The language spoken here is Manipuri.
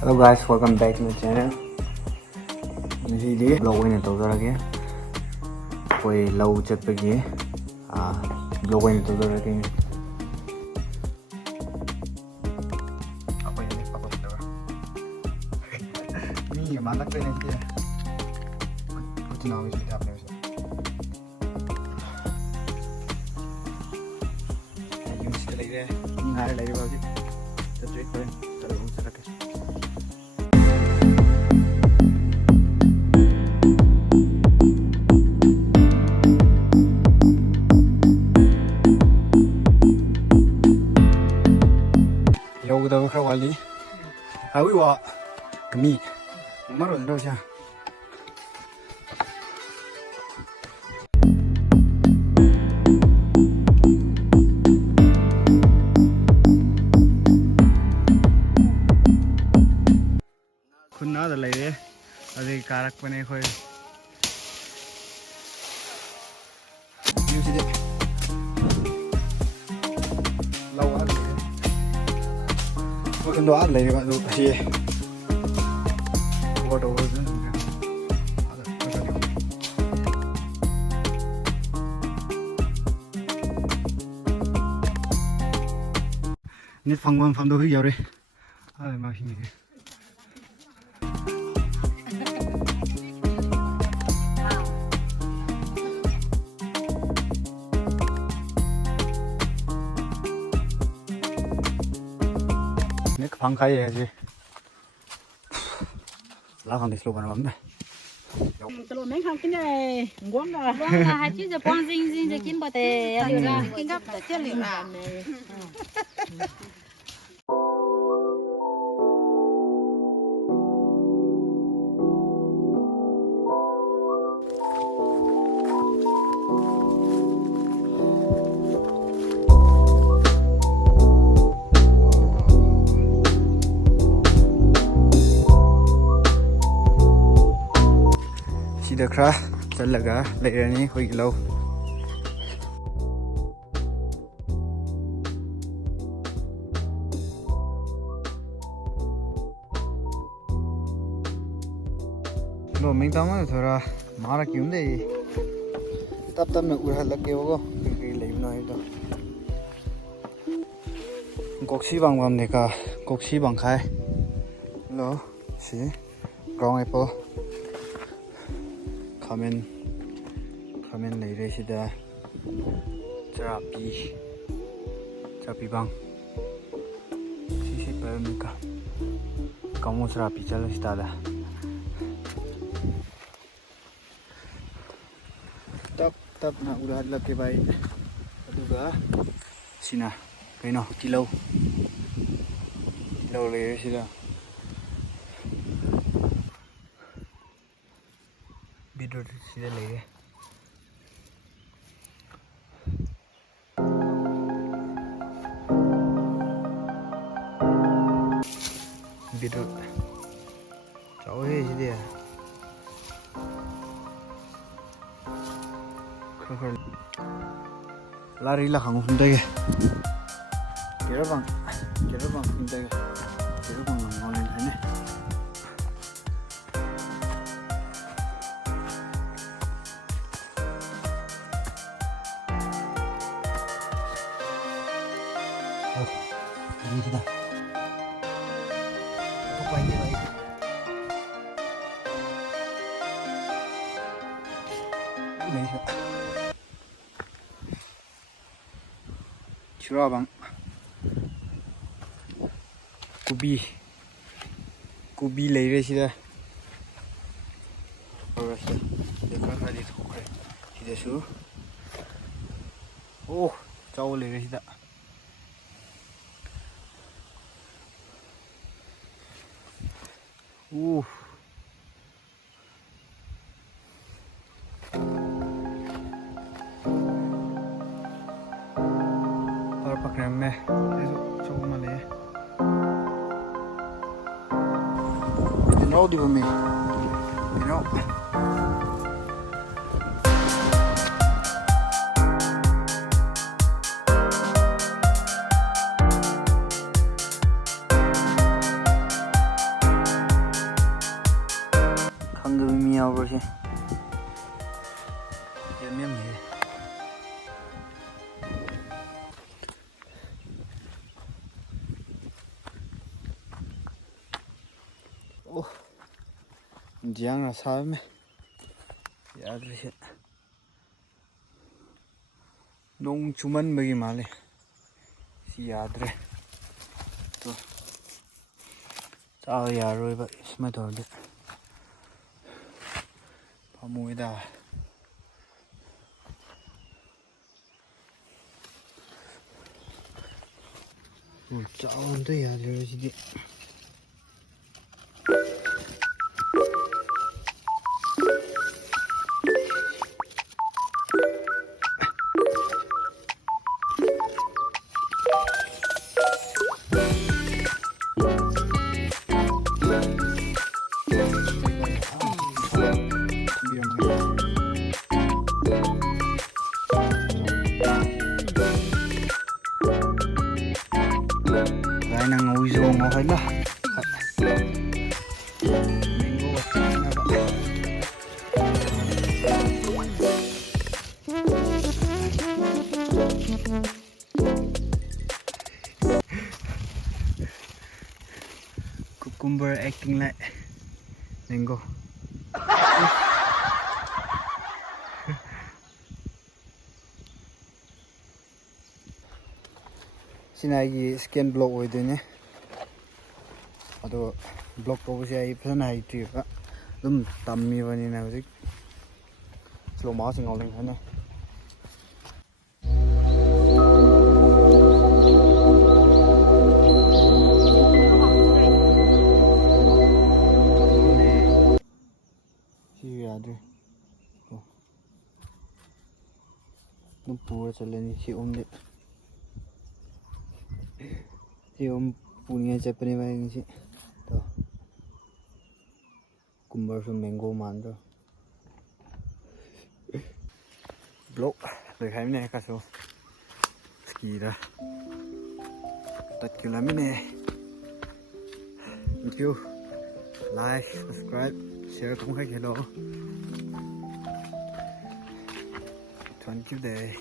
Hello guys, welcome back to my channel. Ngasidi vlog oina tawdarage. Koi lau chatpagi vlog oina tawdarage. Apa ini apa tawa? Ni manak pe nahi hai. Kuch na ho isliye aapne usse. Yun se lagi hai. Nare lagi baji. तो ट्रेक करें चलो उनसे रखें 여기다 그래 관리 아위와 금이 말을 넣자 खुन्ना द लगे अभी कारक बने कोई यूज़ दे लाओ आ ले वो कंडो आ ले का तो ये वो तो वोนี่ฟังวันฟังดูพี่ยาวเลยอะไรมาที่นี่방 가야지. 라간 데서 가나 봤네. Tụi mấy không cái này quán rồi. Vâng là hai chiếc giờ quang dinh giờ kiếm bờ tè Cái gấp là chết liền à. Được ra chân là gà lấy ra ní hơi lâu rồi mình tao mới thôi ra mà ra kiếm đây tấp tấp nữa udah lagi vô cái lấy nói đó cột xí bằng vòng này cả cột xí bằng khai lo xí brown apple Kamen lấy sida terapi bang sisi permika kamu terapi jalan sida tap na udah lagi baik aduga sina kaino kilau lấy sida beetroot sida lấy beetroot cháu hết gì đấy khơi lari là không đây kira bang không đây kira bang ngon lên thế này ini kita quay như vậy này chưa bằng kubi lấy ra xí ra rồi để coi phải đi thuộc rồi thì để xuống ô cháu lấy ra xí ra और पकड़ने में चौक माले नौ दिवस में नौ ꯈꯪꯗꯕ ꯃꯤ ꯌꯥꯎꯕ꯭ꯔꯁꯦ ꯌꯥꯝ ꯂꯩ ꯑꯣ ꯖꯤꯌꯥꯡꯅ ꯁꯥꯕꯃꯦ ꯌꯥꯗ꯭ꯔꯦꯁꯦ ꯅꯣꯡ ꯆꯨꯃꯟꯕꯒꯤ ꯃꯥꯜꯂꯦ ꯁꯤ ꯌꯥꯗ꯭ꯔꯦ ꯆꯥꯕ ꯌꯥꯔꯣꯏꯕ ꯁꯨꯃꯥꯏꯅ ꯇꯧꯔꯗꯤ ꯄꯥꯝꯃꯨꯏꯗ ꯆꯥꯕ ꯑꯝꯇ ꯌꯥꯗ꯭ꯔꯦ ꯁꯤꯗꯤ Nang ngồi vô ngồi hết đó mình ngồi chán nha bạn cucumber acting lại mango Sinai scan block 어디네? 아도 block 보고서 이 편한 하이트가 좀 담미번이나 그지? 슬로 마우스 걸린 거네. 시야들. 좀 부어 잘래니 시온데. Yung punya Japanese ba yung si to kumbar mango man to block được hay nè cả số ski ra tất cả là nè thank you like subscribe share cũng hay cái đó thank you day